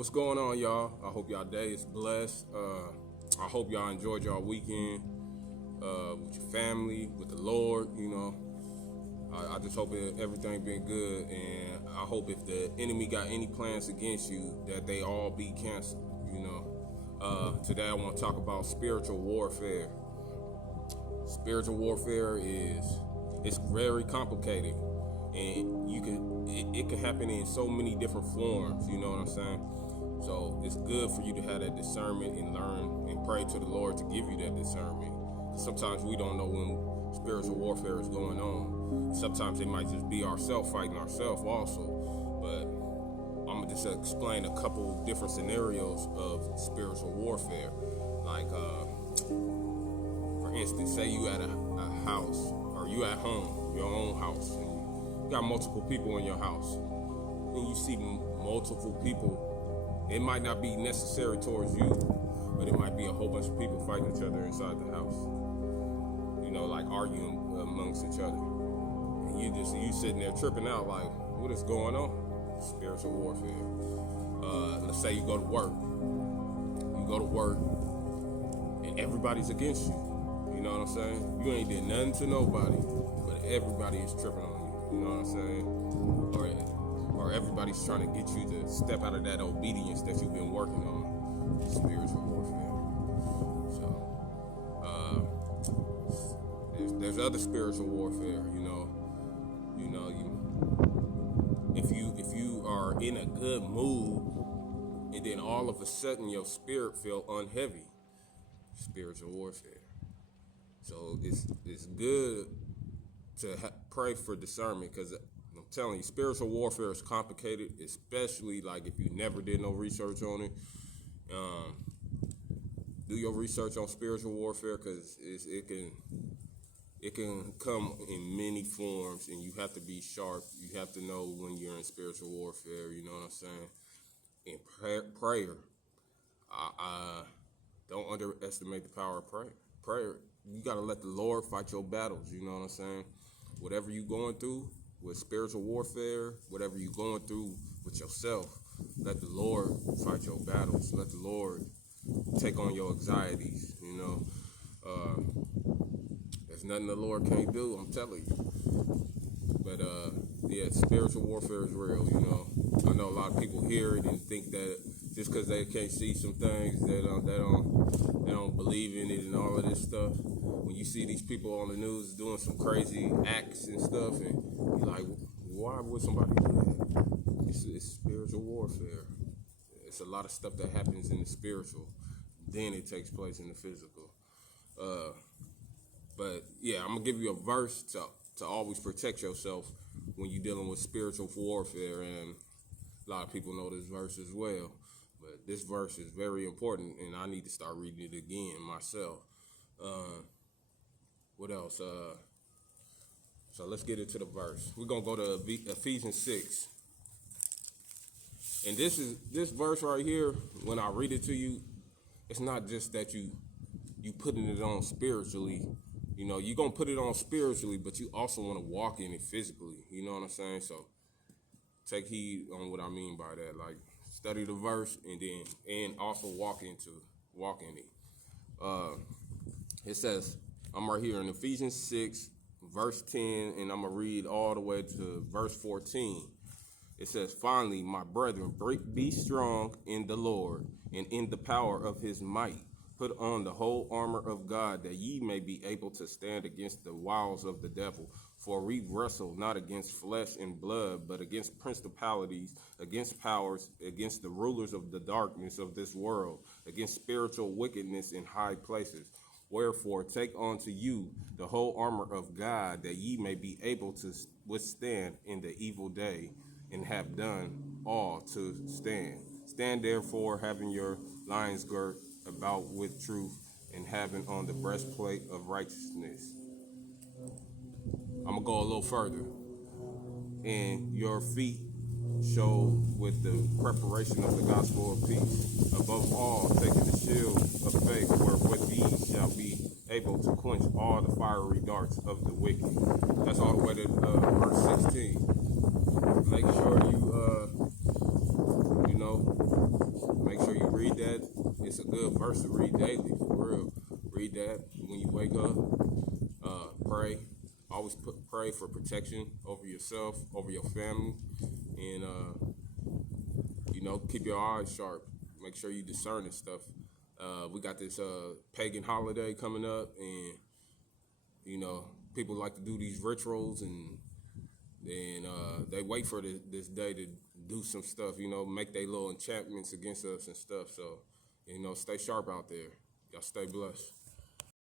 What's going on, y'all? I hope y'all day is blessed. I hope y'all enjoyed y'all weekend with your family, with the Lord. I just hope everything been good, and I hope if the enemy got any plans against you, that they all be canceled. Today I want to talk about spiritual warfare. Spiritual warfare it's very complicated, and it can happen in so many different forms. You know what I'm saying? So it's good for you to have that discernment and learn and pray to the Lord to give you that discernment. Sometimes we don't know when spiritual warfare is going on. Sometimes it might just be ourselves fighting ourselves also. But I'm gonna just explain a couple different scenarios of spiritual warfare. Like, for instance, say you at a house, or you at home, your own house, and you got multiple people in your house, and you see multiple people. It might not be necessary towards you, but it might be a whole bunch of people fighting each other inside the house. Like arguing amongst each other. And you sitting there tripping out like, what is going on? Spiritual warfare. Let's say you go to work. You go to work and everybody's against you. You know what I'm saying? You ain't did nothing to nobody, but everybody is tripping on you. You know what I'm saying? Or everybody's trying to get you to step out of that obedience that you've been working on. Spiritual warfare. There's other spiritual warfare. If you are in a good mood, and then all of a sudden your spirit feel unheavy. Spiritual warfare. So it's good to pray for discernment, because I'm telling you, spiritual warfare is complicated, especially like if you never did no research on it. Do your research on spiritual warfare, because it can come in many forms, and you have to be sharp. You have to know when you're in spiritual warfare. You know what I'm saying? And prayer. I don't underestimate the power of prayer. Prayer. You gotta let the Lord fight your battles. You know what I'm saying? Whatever you going through with spiritual warfare, whatever you going through with yourself, let the Lord fight your battles. Let the Lord take on your anxieties. There's nothing the Lord can't do, I'm telling you. But spiritual warfare is real. I know a lot of people hear it and think that just because they can't see some things, they don't believe in it and all of this stuff. When you see these people on the news doing some crazy acts and stuff, and you're like, why would somebody do that? It's spiritual warfare. It's a lot of stuff that happens in the spiritual, then it takes place in the physical. But yeah, I'm gonna give you a verse to always protect yourself when you're dealing with spiritual warfare, and a lot of people know this verse as well. But this verse is very important, and I need to start reading it again myself. What else? So let's get into the verse. We're gonna go to Ephesians 6. And this verse right here, when I read it to you, it's not just that you putting it on spiritually. You're going to put it on spiritually, but you also want to walk in it physically. You know what I'm saying? So take heed on what I mean by that. Like, study the verse and also walk in it. It says, I'm right here in Ephesians 6, verse 10, and I'm going to read all the way to verse 14. It says, finally, my brethren, be strong in the Lord and in the power of his might. Put on the whole armor of God, that ye may be able to stand against the wiles of the devil. For we wrestle not against flesh and blood, but against principalities, against powers, against the rulers of the darkness of this world, against spiritual wickedness in high places. Wherefore, take unto you the whole armor of God, that ye may be able to withstand in the evil day, and have done all to stand. Stand therefore, having your loins girt about with truth, and having on the breastplate of righteousness. I'm gonna go a little further. And your feet show with the preparation of the gospel of peace. Above all, taking the shield of faith, wherewith ye shall be able to quench all the fiery darts of the wicked. That's all the way to verse 16. Make sure you it's a good verse to read daily, for real. Read that when you wake up. Pray. Always pray for protection over yourself, over your family, and keep your eyes sharp. Make sure you discern this stuff. We got this pagan holiday coming up, and people like to do these rituals, and then they wait for this day to do some stuff. Make their little enchantments against us and stuff. So, stay sharp out there. Y'all stay blessed.